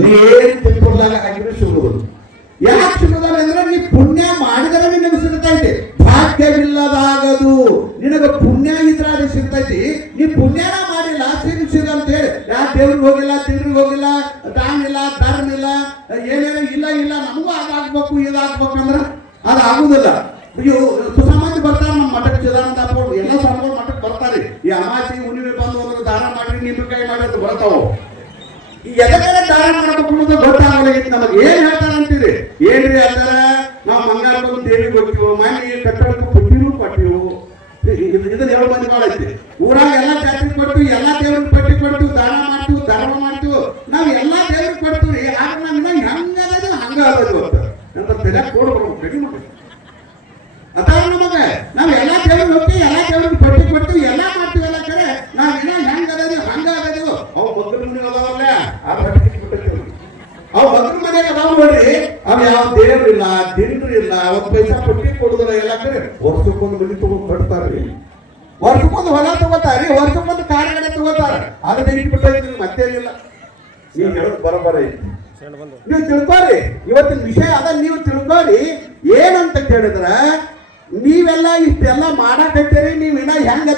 ನೀ ಏನ್ ತಿಳ್ಕೊಡ್ಲಾಗ ಹಾಕಿದ್ರೆ ಸಿಗುವುದು. ಯಾಕೆ ಸಿಗುದಲ್ಲ ಅಂದ್ರೆ ನೀ ಪುಣ್ಯ ಮಾಡಿದರೆ ನಿನಗೆ ಸಿಗ್ತೈತಿ ಭಾಗ್ಯವಿಲ್ಲದಾಗದು. ನಿನಗೆ ಪುಣ್ಯ ಇದ್ರ ಅದು ಸಿಗ್ತೈತಿ ನೀ ಪುಣ್ಯನ ಮಾಡಿಲ್ಲ, ಸಿಗ್, ಸಿಗ ಅಂತ ಹೇಳಿ. ಯಾ, ದೇವ್ರಿಗೆ ಹೋಗಿಲ್ಲ ತಿಂಡ್ರಿಗೆ ಹೋಗಿಲ್ಲ ತಾನಿಲ್ಲ ಧರ್ಮ ಇಲ್ಲ, ಏನೇನೋ ಇಲ್ಲ ಇಲ್ಲ, ನಮಗೂ ಅದಾಗ್ಬೇಕು, ಇದಾಗ್ಬೇಕು ಅಂದ್ರೆ ಅದು ಆಗುದಿಲ್ಲ ಅಯ್ಯೋ, ಸುಸಮಾಜ ಬರ್ತಾರೆ ನಮ್ಮ ಮಠಕ್ಕೆ ಚಿದಾನಂದ ಎಲ್ಲ ಸ್ವಾಮಿಗಳು ಮಠಕ್ಕೆ ಬರ್ತಾರೆ. ಈ ಅಮಾಸಿ ಹುಣ್ಣಿಮೆ ಬಂದು ಹೋದ್ರೆ ದಾನ ಮಾಡಿ ಕೈ ಮಾಡಿ ಅಂತ ಬರ್ತಾವು. ಈ ಎದೆಗಳ ದಾನ ಮಾಡಬೇಕು ಅನ್ನೋದು ಗೊತ್ತಾಗಲಾಗಿತ್ತು ನಮಗೆ ಏನ್ ಹೇಳ್ತಾರ ಅಂತೀರಿ? ಏನ್ರಿ ಅಂತಾರ ನಾವು ಮಂಗಾರಕ್ಕೊಂದು ದೇವಿ ಕೊಟ್ಟಿವು ಮನೆ ಕಟ್ಟಡಕ್ಕೆ ಪಟ್ಟಿನೂ ಕೊಟ್ಟಿವು ಇದನ್ನ ಏಳು ಮಂದಿ ಮಾಡೈತಿ ಊರಾಗ ಎಲ್ಲಾ ಜಾತಿ ಕೊಟ್ಟು, ಎಲ್ಲ ದೇವ್ರಿಗೆ ಪಟ್ಟಿ ಕೊಟ್ಟು, ದಾನ ಮಾಡ್ತೀವಿ, ಧರ್ಮ ಮಾಡ್ತೀವಿ. ನಾವು ಎಲ್ಲಾ ದೇವ್ರಿಗೆ ಕೊಡ್ತೀವಿ ಆದ್ರೆ ನಮ್ಗೆ ಹೆಂಗ ಅದ ಹಂಗ ಆಗೋದು ಅಂತ. ಅಂತ ತಲೆ ಕಡಿಮೆ ಮಾಡ್ಬೇಕು ಅದಾವ ನಮಗೆ. ನಾವು ಎಲ್ಲ ದೇವ್ರಿಗೆ ಹೋಗ್ತೀವಿ, ಎಲ್ಲ ದೇವ್ರಿಗೆ ಪಟ್ಟಿ ಕೊಡ್ತೀವಿ, ಎಲ್ಲ ಮಾಡ್ತೀವಿ ಎಲ್ಲ ಕರೆ ನಾವ್ ಇನ್ನ ಹೆಂಗ ಅದೀವಿ ಹಂಗ ಅದೀವಿ ಅವು ಮನೆಗೆ ಅದಾವಲ್ಲ ಆ ಪಟ್ಟಿ ಕೊಟ್ಟಿರ್ತೀವಿ ಅವು ಮಕ್ಕಳ ಮನೆಗೆ ಅದಾವ ನೋಡ್ರಿ, ಅವ್ ಯಾವ ದೇವ್ರು ಇಲ್ಲ ದಿಂಡ್ರು ಇಲ್ಲ ಒಂದ್ ಪೈಸಾ ಪಟ್ಟಿ ಕೊಡುದಿಲ್ಲ ಎಲ್ಲ ಕಡೆ ವರ್ಷಕ್ಕೊಂದು ಮನೆ ತಗೊಂಡ್ ಕಟ್ತಾರ್ರಿ ವರ್ಷಕ್ಕೊಂದು ಹೊಲ ತಗೋತಾರಿ ವರ್ಷಕ್ಕೊಂದು ಕಾರ್ಗಡೆ ತಗೋತಾರ. ಅದನ್ನ ಇಟ್ಟು ಮತ್ತೆ ಇಲ್ಲ ನೀವು ಹೇಳೋದು ಬರೋಬ್ಬರ ಐತಿ. ನೀವು ತಿಳ್ಕೊರಿ ಇವತ್ತಿನ ವಿಷಯ ಅದ, ನೀವು ತಿಳ್ಕೊರಿ ಏನಂತ ಕೇಳಿದ್ರ, ನೀವೆಲ್ಲ ಇಷ್ಟೆಲ್ಲ ಮಾಡಾಕತ್ತೀರಿ ನೀವಿನ್ನ ಹೆಂಗ